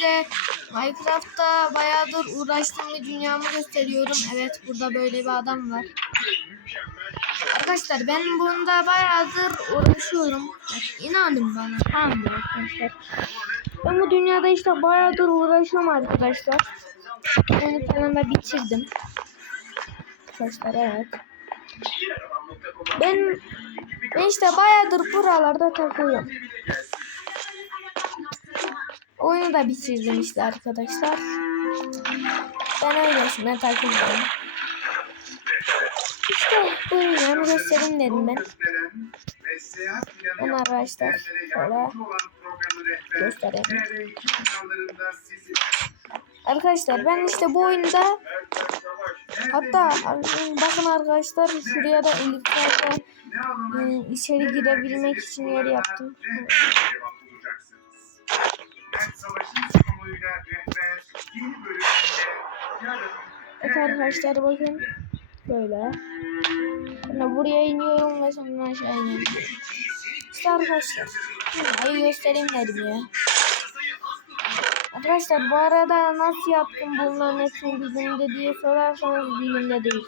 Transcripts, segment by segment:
size Minecraft'ta bayağıdır uğraştığım bir dünyamı gösteriyorum. Evet burada böyle bir adam var. Arkadaşlar ben bunda bayağıdır uğraşıyorum. Bak, İnanın bana. Tamam arkadaşlar. Ben bu dünyada işte bayağıdır uğraşıyorum arkadaşlar. Oyunu falan da bitirdim. Arkadaşlar evet. Ben, ben işte bayağıdır buralarda takılıyorum. Oyunu da bitirdim işte arkadaşlar. Ben öylesine takıldım. İşte bu oyunu göstereyim dedim ben. Ben arkadaşlar şöyle göstereyim. Arkadaşlar ben işte bu oyunda hatta bakın arkadaşlar şuraya da iliklerle e, içeri girebilmek için yer yaptım. Evet arkadaşlar bakın böyle. Sonra buraya iniyorum ve sonra aşağı iniyorum. İşte arkadaşlar. Ayı göstereyim dedim ya. Arkadaşlar bu arada nasıl yaptım bunların hepsini bir günde diye sorarsanız bir günde değil.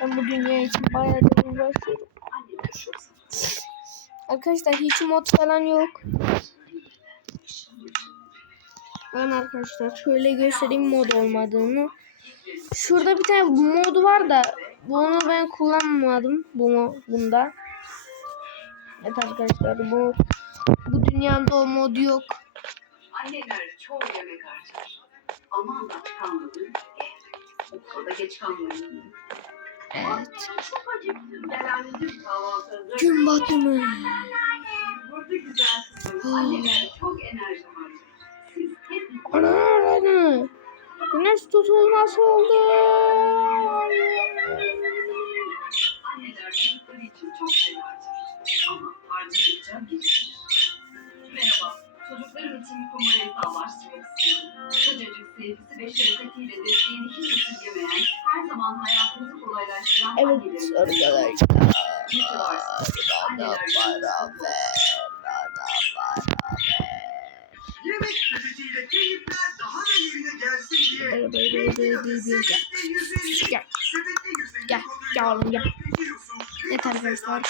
Ben bu dünya için bayağı da uğraşıyorum. Arkadaşlar hiç mod falan yok. Ben arkadaşlar şöyle göstereyim mod olmadığını. Şurada bir tane mod var da bunu ben kullanmadım bu bunda. Evet arkadaşlar bu bu dünyada o mod yok. Anneler çoğu yemek harcar. Aman aç kalmadın. Okulda geç kalmayın. Evet. Gün batımı. Burada güzel. Anneler çok enerji Ana ana. Güneş tutulması oldu. Merhaba. Çocuklarım için bir kumar hesabı açtırmak istiyorum. Sıcacık sevgisi ve şefkatiyle desteğini hiç esirgemeyen, her zaman hayatınızı kolaylaştıran Evet annelerimiz. arkadaşlar. İyi ki varsınız. Anneler gününüz kutlu olsun. Yemek sepetiyle keyifler daha da yerine gelsin diye. Böyle böyle böyle böyle böyle. 150. Gel. Sepette 150 Gel, gel oğlum, gel. Evet arkadaşlar.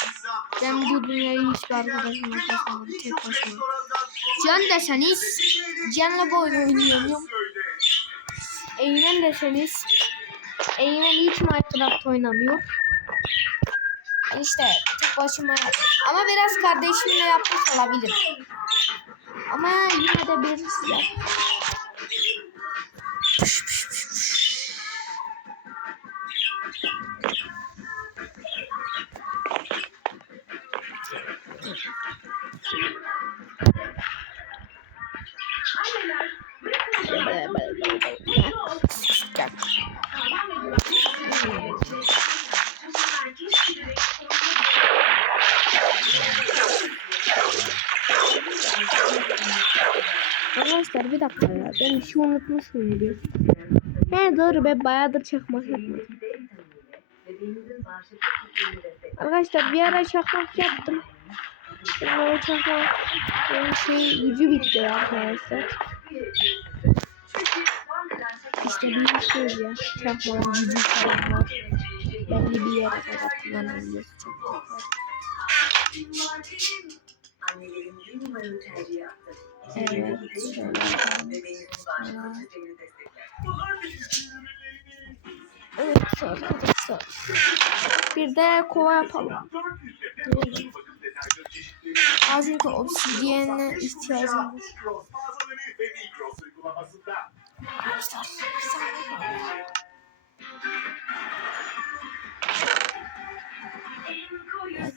Ben bu dünyayı hiçbir arkadaşımla taşımadım tek başıma. Can deseniz Can'la bu oyunu oynuyorum. Eymen deseniz Eymen hiç Minecraft oynamıyor. İşte tek başıma ama biraz kardeşimle yapmış olabilir. Ama yine de bir size. Gel. Arkadaşlar bir dakika ya. Ben bir şey unutmuş muyum? He doğru ben bayağıdır çakmak yapmadım. Arkadaşlar bir ara çakmak yaptım. Sonra o çakmak e, şey gücü bitti arkadaşlar. İşte bir şey ya. Çakmağın gücü falan var. Belli bir yere kadar kullanabiliyoruz çakmaklar. Annelerin bir numaralı tercih yaptı. Evet. Evet arkadaşlar. Bir de kova yapalım. Az çünkü obsidiyene ihtiyacım var. Arkadaşlar. bir saniye. Evet.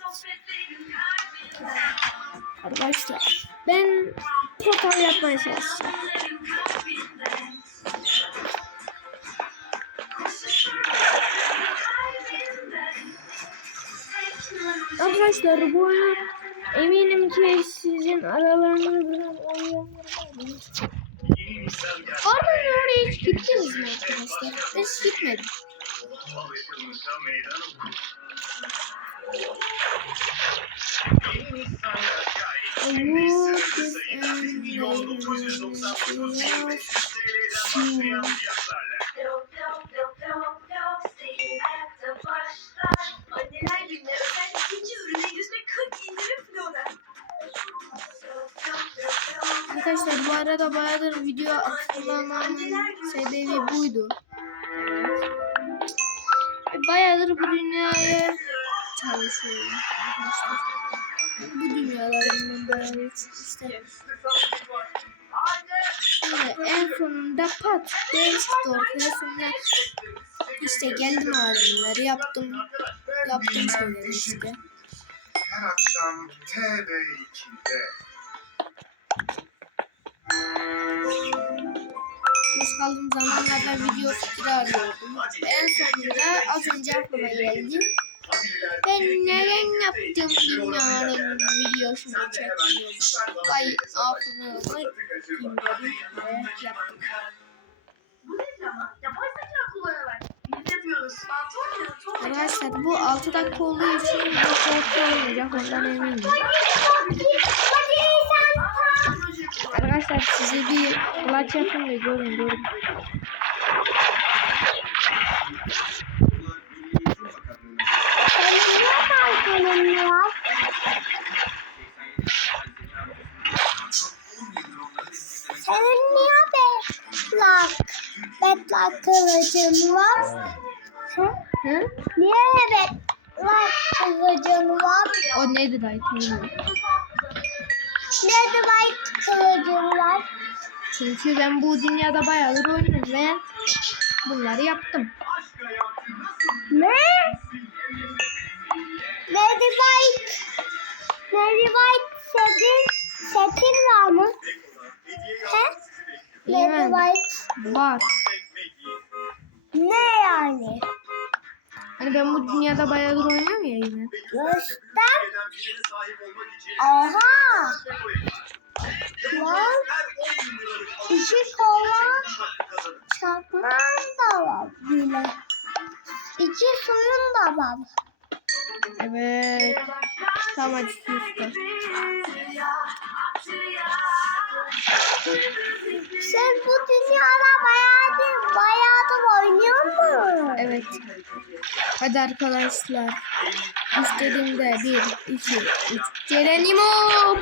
Arkadaşlar ben portal yapmaya çalışacağım. Arkadaşlar bu oyunu eminim ki sizin aralarında biraz oynayanlar vardır. Oradan oraya hiç gittiniz mi arkadaşlar? Ben hiç. What is 1999 yılında 3 TL'den başlayan fiyatlarla. Yok yok yok yok yok Senin ayakta başlar Anneler gününe özel ikinci ürüne yüzde 40 indirim Flora Yok yok yok yok Arkadaşlar bu arada bayağıdır video atmamamın sebebi buydu. Bayağıdır bu dünyaya çalışıyorum. Bu dünyalarından bayağı işte. Şimdi en sonunda pat değişti ortaya sonra işte geldim alemleri yaptım yaptım şeyleri işte. Her akşam TV2'de. Kaldığım zamanlarda video fikri arıyordum. En sonunda az önce aklıma geldi. Ben neden yaptım dünyanın videosunu çekiyorum. Vay aklını kim dedim ve yaptım. Bu Arkadaşlar bu 6 dakika olduğu için çok korku olmayacak ondan eminim. Arkadaşlar size bir kulaç yapın da görün görün. Senin niye betlak, betlak kılıcın var? Hı? Hı? Niye betlak kılıcın var? O neydi dayı bilmiyorum. Ne demek kılıcın var? Çünkü ben bu dünyada bayağıdır oynuyorum ve bunları yaptım. Ne? Ne demek? Ne demek setin, setin var mı? He? sizi bekliyor. Ne Yani demek? var. Ne yani? Hani ben bu dünyada bayağıdır oynuyorum ya yine. Göster. Yapacağınız Lan. her 10 bin liralık İşi alışveriş kola çakmağın da var bile. İçi suyun da var. Evet. Tam usta. Sen bu dünyada bayağıdır, bayağıdır oynuyor musun? Evet. Hadi arkadaşlar. İstediğimde bir, iki, üç. Geronimo.